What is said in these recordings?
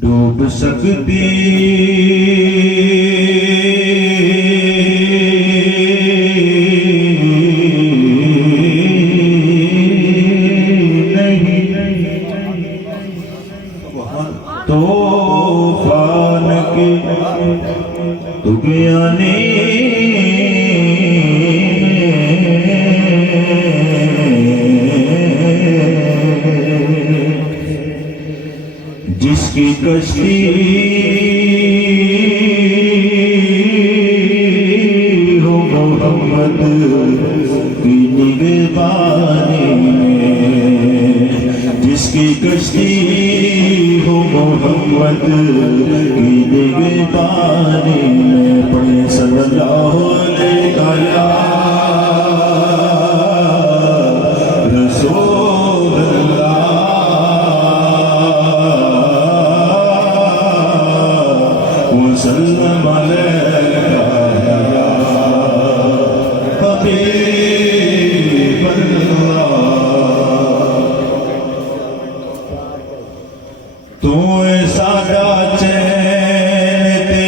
डूब सकती तूफान की तुगयानी जिसकी कश्ती हो मोहम्मद की निगहबानी में, जिसकी कश्ती हो मोहम्मद की निगहबानी में, पढ़े सल्लल्लाहु अलैहि रसूल वसल्लम अलैका या हबीब अल्लाह। तू साडा चैन ते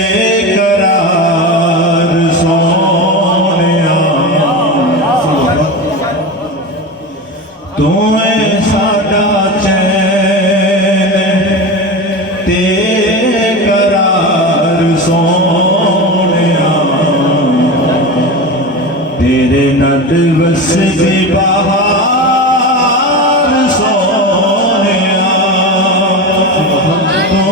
करार सोनिया, तू साडा चैन ते सोनिया, तेरे नट बस भी बहार सोनिया, तू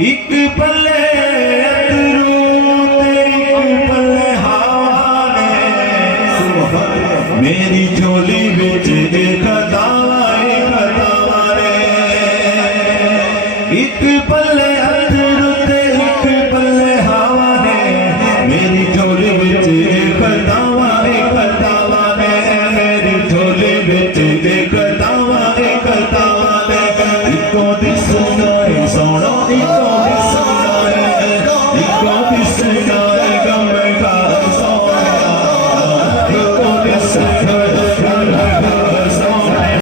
ਇੱਕ ਪੱਲੇ ਅਤਰੂ ਤੇ ਇੱਕ ਪੱਲੇ ਹਵਾ ਨੇ ਮੇਰੀ ਝੋਲੀ ਵਿੱਚ ਇੱਕ ਦਾਏ ਨੇ ਇੱਕ ਪੱਲੇ ਅਤਰੂ ਤੇ ਇੱਕ ਪੱਲੇ ਹਵਾ ਨੇ ਮੇਰੀ ਝੋਲੀ